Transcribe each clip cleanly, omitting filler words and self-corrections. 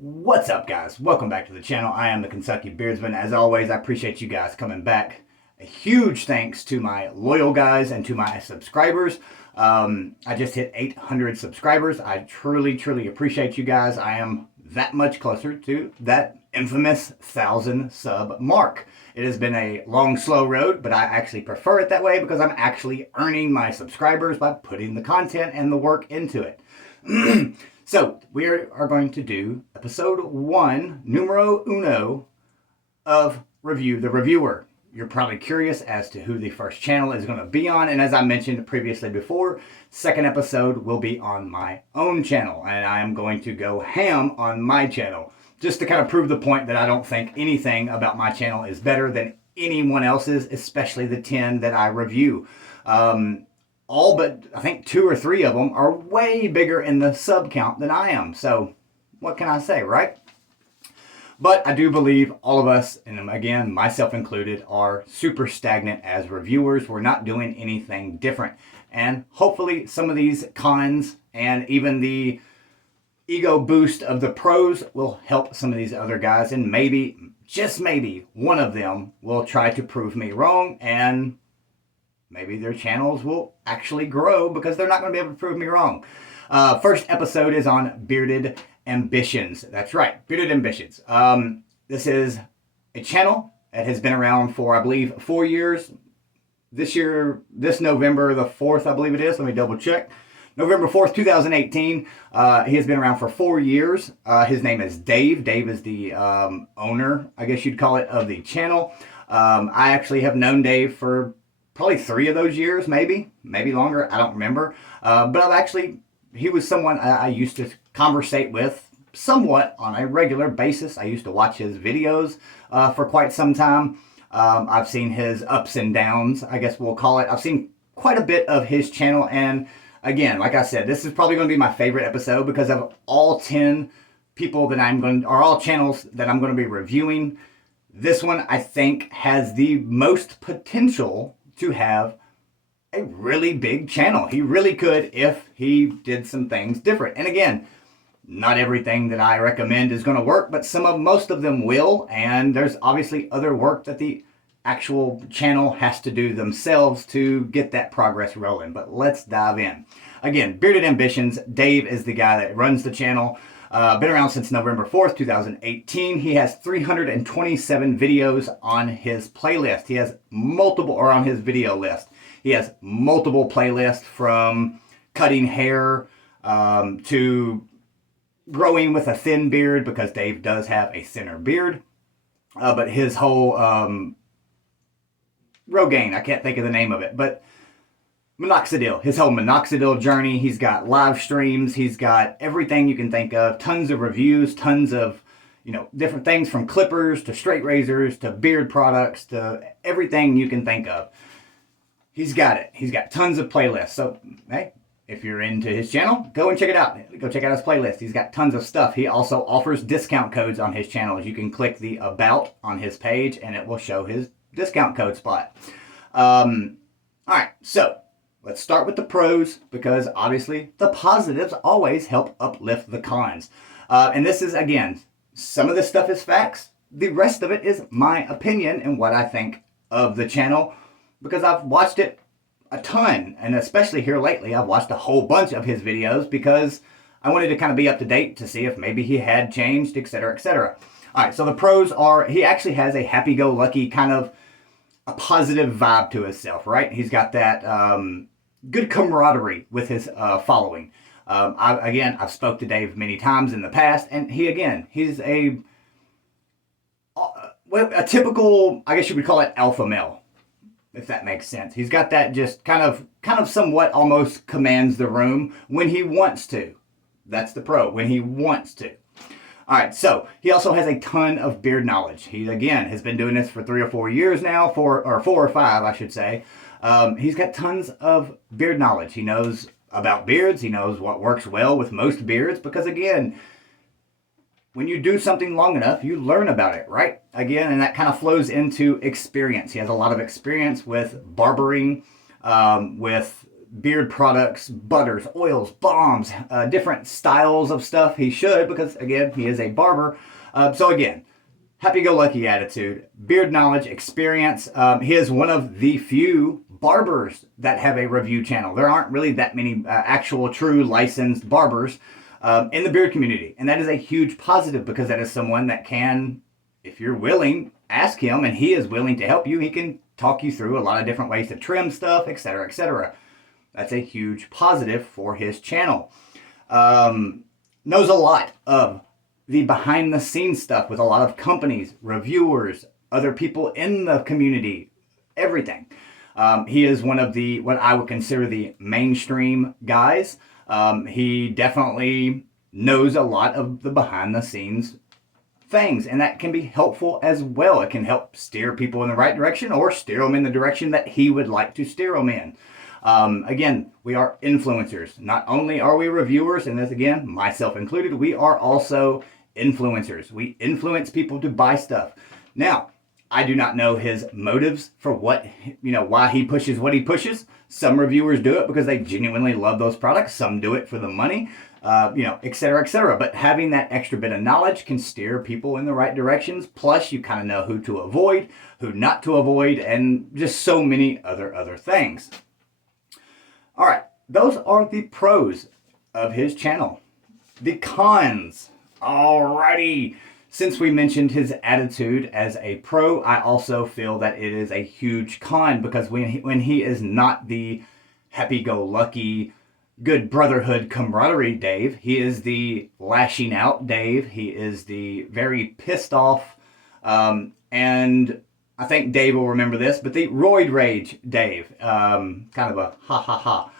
What's up, guys? Welcome back to the channel. I am the Constructive Beardsman. As always, I appreciate you guys coming back. A huge thanks to my loyal guys and to my subscribers. I just hit 800 subscribers. I truly appreciate you guys. I am that much closer to that infamous 1,000 sub mark. It has been a long, slow road, but I actually prefer it that way because I'm actually earning my subscribers by putting the content and the work into it. So we are going to do episode 1, numero uno, of Review the Reviewer. You're probably curious as to who the first channel is going to be on, and as I mentioned previously before, second episode will be on my own channel, and I am going to go ham on my channel, just to kind of prove the point that I don't think anything about my channel is better than anyone else's, especially the 10 that I review. All but, I think, 2 or 3 of them are way bigger in the sub count than I am. So, what can I say, right? But I do believe all of us, and again, myself included, are super stagnant as reviewers. We're not doing anything different. And hopefully some of these cons and even the ego boost of the pros will help some of these other guys. And maybe, just maybe, one of them will try to prove me wrong, and maybe their channels will actually grow because they're not going to be able to prove me wrong. First episode is on bearded ambitions. That's right, bearded ambitions. This is a channel that has been around for, I believe, 4 years. This year, this November the 4th, I believe it is. Let me double check. November 4th, 2018. He has been around for 4 years. His name is Dave. Dave is the owner, I guess you'd call it, of the channel. I actually have known Dave for probably 3 of those years, maybe longer. I don't remember. But he was someone I used to conversate with somewhat on a regular basis. I used to watch his videos for quite some time. I've seen his ups and downs, I guess we'll call it. I've seen quite a bit of his channel, and again, like I said, this is probably going to be my favorite episode because of all 10 people that or all channels that I'm going to be reviewing. This one, I think, has the most potential to have a really big channel. He really could if he did some things different. And again, not everything that I recommend is going to work, but most of them will. And there's obviously other work that the actual channel has to do themselves to get that progress rolling. But let's dive in. Again, Bearded Ambitions. Dave is the guy that runs the channel. Been around since November 4th, 2018. He has 327 videos on his playlist. He has on his video list. He has multiple playlists, from cutting hair to growing with a thin beard, because Dave does have a thinner beard. But his whole Rogaine, I can't think of the name of it, but minoxidil, his whole minoxidil journey. He's got live streams. He's got everything you can think of. Tons of reviews, tons of, different things, from clippers to straight razors to beard products to everything you can think of. He's got it. He's got tons of playlists. So, hey, if you're into his channel, go and check it out. Go check out his playlist. He's got tons of stuff. He also offers discount codes on his channel. You can click the About on his page and it will show his discount code spot. All right, so let's start with the pros, because obviously the positives always help uplift the cons. And this is, again, some of this stuff is facts. The rest of it is my opinion and what I think of the channel, because I've watched it a ton. And especially here lately, I've watched a whole bunch of his videos because I wanted to kind of be up to date to see if maybe he had changed, etc., etc. All right, so the pros are, he actually has a happy-go-lucky kind of a positive vibe to himself, right? He's got that good camaraderie with his following. I've spoke to Dave many times in the past, and he's a typical, I guess you would call it, alpha male, if that makes sense. He's got that just kind of somewhat almost commands the room when he wants to. That's the pro, when he wants to. All right, so he also has a ton of beard knowledge. He, again, has been doing this for 3 or 4 years now, 4 or 5, I should say. He's got tons of beard knowledge. He knows about beards. He knows what works well with most beards, because, again, when you do something long enough, you learn about it, right? Again, and that kind of flows into experience. He has a lot of experience with barbering, with beard products, butters, oils, balms, different styles of stuff. He should, because again, he is a barber. So again, happy-go-lucky attitude, beard knowledge, experience. He is one of the few barbers that have a review channel. There aren't really that many actual true licensed barbers in the beard community. And that is a huge positive, because that is someone that can, if you're willing, ask him and he is willing to help you. He can talk you through a lot of different ways to trim stuff, etc., etc. That's a huge positive for his channel. Knows a lot of the behind the scenes stuff with a lot of companies, reviewers, other people in the community, everything. He is one of the, what I would consider the mainstream guys. He definitely knows a lot of the behind the scenes things, and that can be helpful as well. It can help steer people in the right direction or steer them in the direction that he would like to steer them in. Again, we are influencers. Not only are we reviewers, and this again, myself included, we are also influencers. We influence people to buy stuff. Now, I do not know his motives for what, why he pushes what he pushes. Some reviewers do it because they genuinely love those products. Some do it for the money, et cetera, et cetera. But having that extra bit of knowledge can steer people in the right directions. Plus, you kind of know who to avoid, who not to avoid, and just so many other things. All right, those are the pros of his channel. The cons. Alrighty. Since we mentioned his attitude as a pro, I also feel that it is a huge con, because when he is not the happy-go-lucky, good brotherhood camaraderie Dave, he is the lashing out Dave. He is the very pissed off, and I think Dave will remember this, but the roid rage Dave, kind of a ha ha ha.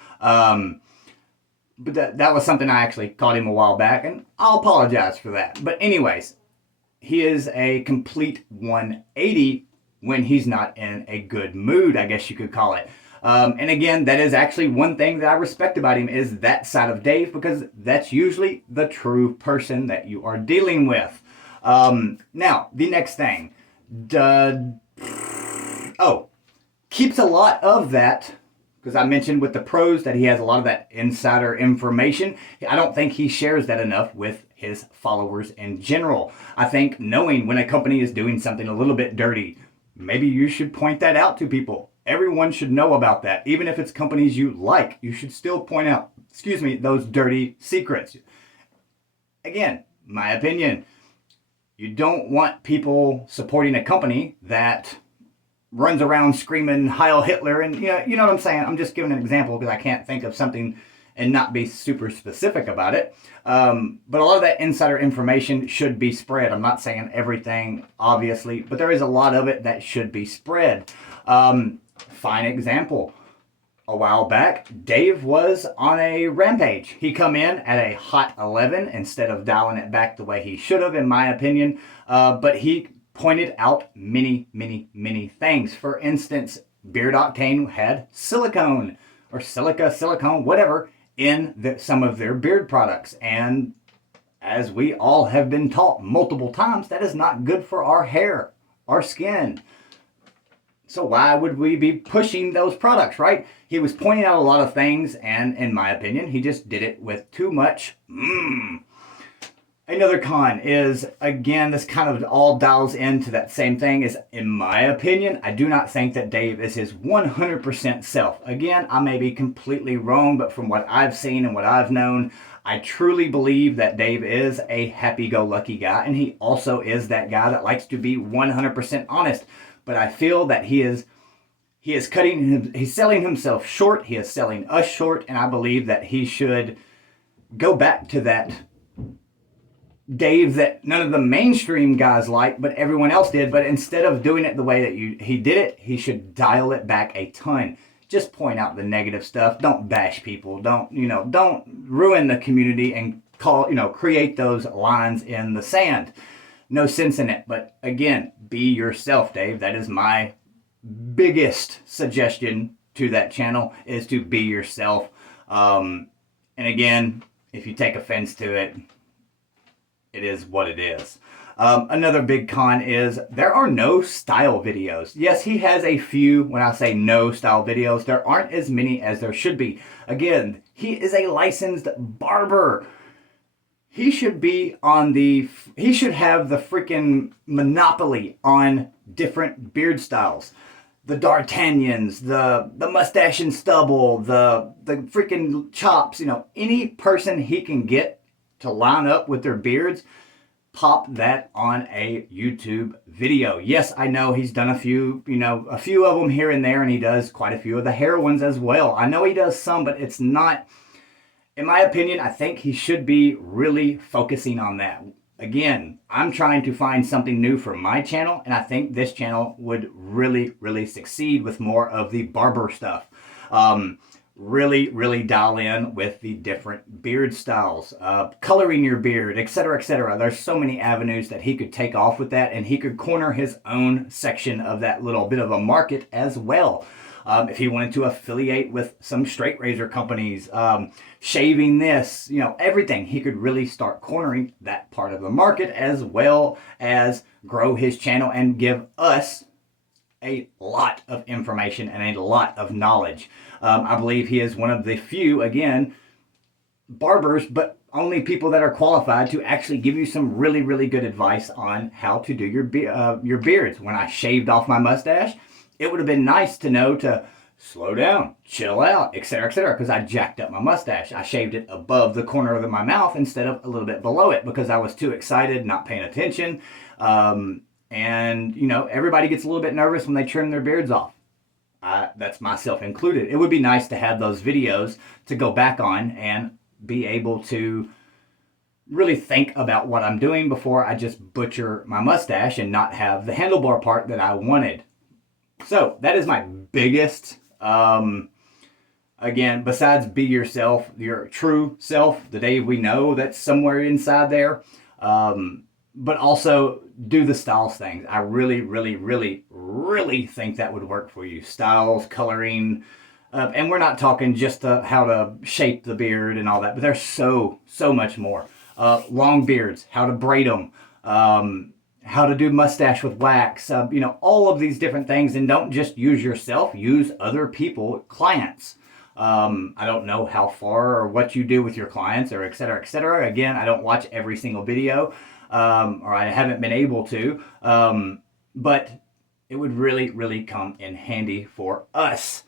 But that was something I actually caught him a while back, and I'll apologize for that. But anyways, he is a complete 180 when he's not in a good mood, I guess you could call it. And again, that is actually one thing that I respect about him, is that side of Dave, because that's usually the true person that you are dealing with. Now, the next thing. Keeps a lot of that, because I mentioned with the pros that he has a lot of that insider information. I don't think he shares that enough with his followers in general. I think knowing when a company is doing something a little bit dirty, maybe you should point that out to people. Everyone should know about that. Even if it's companies you like, you should still point out, those dirty secrets. Again, my opinion, you don't want people supporting a company that runs around screaming Heil Hitler, and you know what I'm saying. I'm just giving an example because I can't think of something and not be super specific about it. But a lot of that insider information should be spread. I'm not saying everything, obviously, but there is a lot of it that should be spread. Fine example. A while back, Dave was on a rampage. He come in at a hot 11 instead of dialing it back the way he should have, in my opinion. But he pointed out many things. For instance, Beard Octane had silicone or silicone, whatever, in some of their beard products. And as we all have been taught multiple times, that is not good for our hair, our skin. So why would we be pushing those products, right? He was pointing out a lot of things, and in my opinion, he just did it with too much Another con is, again, this kind of all dials into that same thing, is, in my opinion, I do not think that Dave is his 100% self. Again, I may be completely wrong, but from what I've seen and what I've known, I truly believe that Dave is a happy-go-lucky guy, and he also is that guy that likes to be 100% honest. But I feel that he's selling himself short, he is selling us short, and I believe that he should go back to that Dave that none of the mainstream guys like, but everyone else did. But instead of doing it the way that he did it, he should dial it back a ton. Just point out the negative stuff. Don't bash people. Don't ruin the community and create those lines in the sand. No sense in it. But again, be yourself, Dave. That is my biggest suggestion to that channel, is to be yourself. And again, if you take offense to it, it is what it is. Another big con is there are no style videos. Yes, he has a few. When I say no style videos, there aren't as many as there should be. Again, he is a licensed barber. He should be on he should have the freaking monopoly on different beard styles. The D'Artagnans, the mustache and stubble, the freaking chops, you know, any person he can get to line up with their beards, pop that on a YouTube video. Yes, I know he's done a few, you know, a few of them here and there, and he does quite a few of the hair ones as well. I know he does some, but it's not, in my opinion, I think he should be really focusing on that. Again, I'm trying to find something new for my channel, and I think this channel would really, really succeed with more of the barber stuff. Really, really dial in with the different beard styles, coloring your beard, etc., etc. There's so many avenues that he could take off with that, and he could corner his own section of that little bit of a market as well. If he wanted to affiliate with some straight razor companies, shaving this, you know, everything, he could really start cornering that part of the market, as well as grow his channel and give us a lot of information and a lot of knowledge. I believe he is one of the few, again, barbers, but only people that are qualified to actually give you some really, really good advice on how to do your beards. When I shaved off my mustache, it would have been nice to know to slow down, chill out, etc., etc., because I jacked up my mustache. I shaved it above the corner of my mouth instead of a little bit below it because I was too excited, not paying attention. And, you know, everybody gets a little bit nervous when they trim their beards off. That's myself included. It would be nice to have those videos to go back on and be able to really think about what I'm doing before I just butcher my mustache and not have the handlebar part that I wanted. So that is my biggest, again, besides be yourself, your true self, the Dave we know that's somewhere inside there. But also do the styles things. I really, really, really, really think that would work for you. Styles, coloring, and we're not talking just how to shape the beard and all that, but there's so much more. Long beards, how to braid them, how to do mustache with wax, you know, all of these different things. And don't just use yourself, use other people, clients. I don't know how far or what you do with your clients or et cetera, et cetera. Again, I don't watch every single video. Or I haven't been able to, but it would really, really come in handy for us.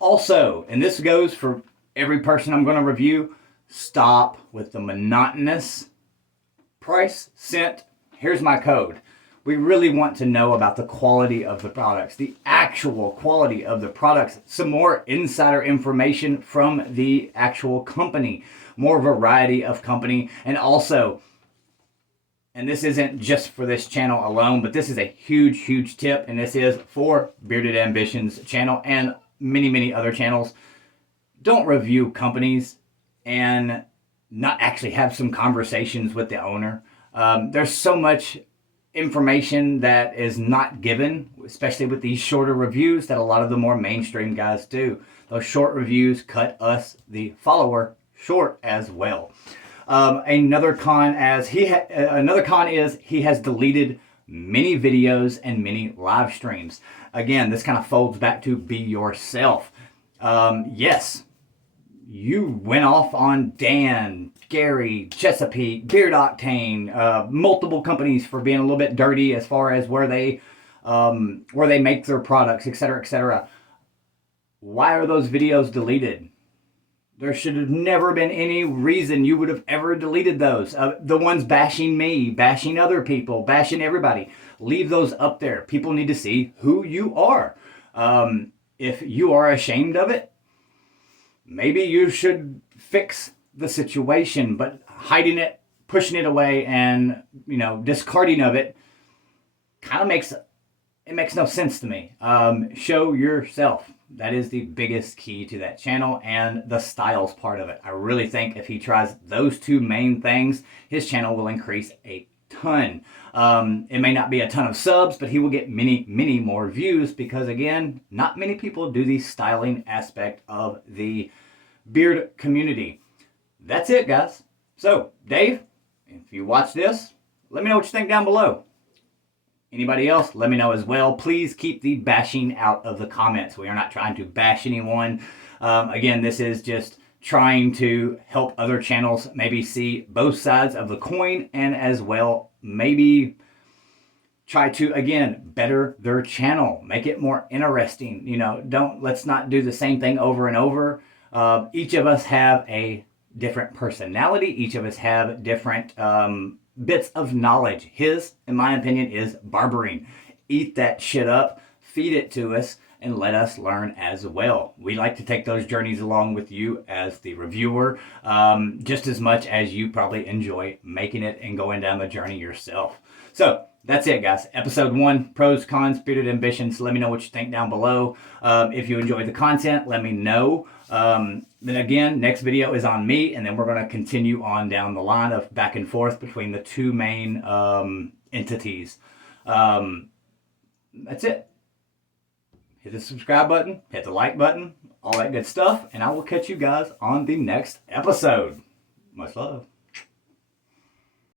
Also, and this goes for every person I'm going to review, stop with the monotonous price, cent, here's my code. We really want to know about the quality of the products, the actual quality of the products, some more insider information from the actual company, more variety of company, and also, and this isn't just for this channel alone, but this is a huge, huge tip, and this is for Bearded Ambitions channel and many, many other channels. Don't review companies and not actually have some conversations with the owner. There's so much information that is not given, especially with these shorter reviews that a lot of the more mainstream guys do. Those short reviews cut us, the follower, short as well. Another con is he has deleted many videos and many live streams. Again, this kind of folds back to be yourself. Yes, you went off on Dan, Gary, Chesapeake, Beard Octane, multiple companies for being a little bit dirty as far as where they make their products, etc., etc. Why are those videos deleted? There should have never been any reason you would have ever deleted those. The ones bashing me, bashing other people, bashing everybody. Leave those up there. People need to see who you are. If you are ashamed of it, maybe you should fix the situation, but hiding it, pushing it away, and, you know, discarding of it kind of makes no sense to me. Show yourself. That is the biggest key to that channel, and the styles part of it. I really think if he tries those two main things, his channel will increase a ton. It may not be a ton of subs, but he will get many, many more views because, again, not many people do the styling aspect of the beard community. That's it, guys. So, Dave, If you watch this, let me know what you think down below. Anybody else, let me know as well. Please keep the bashing out of the comments. We are not trying to bash anyone. Again, this is just trying to help other channels maybe see both sides of the coin, and as well maybe try to, again, better their channel, make it more interesting. You know, let's not do the same thing over and over. Each of us have a different personality. Each of us have different bits of knowledge. His, in my opinion, is barbering. Eat that shit up, feed it to us, and let us learn as well. We like to take those journeys along with you as the reviewer, just as much as you probably enjoy making it and going down the journey yourself. So that's it, guys. Episode 1, pros, cons, bearded ambitions. Let me know what you think down below. If you enjoyed the content, let me know. Then again, next video is on me, and then we're going to continue on down the line of back and forth between the two main entities. That's it. Hit the subscribe button, hit the like button, all that good stuff, and I will catch you guys on the next episode. Much love.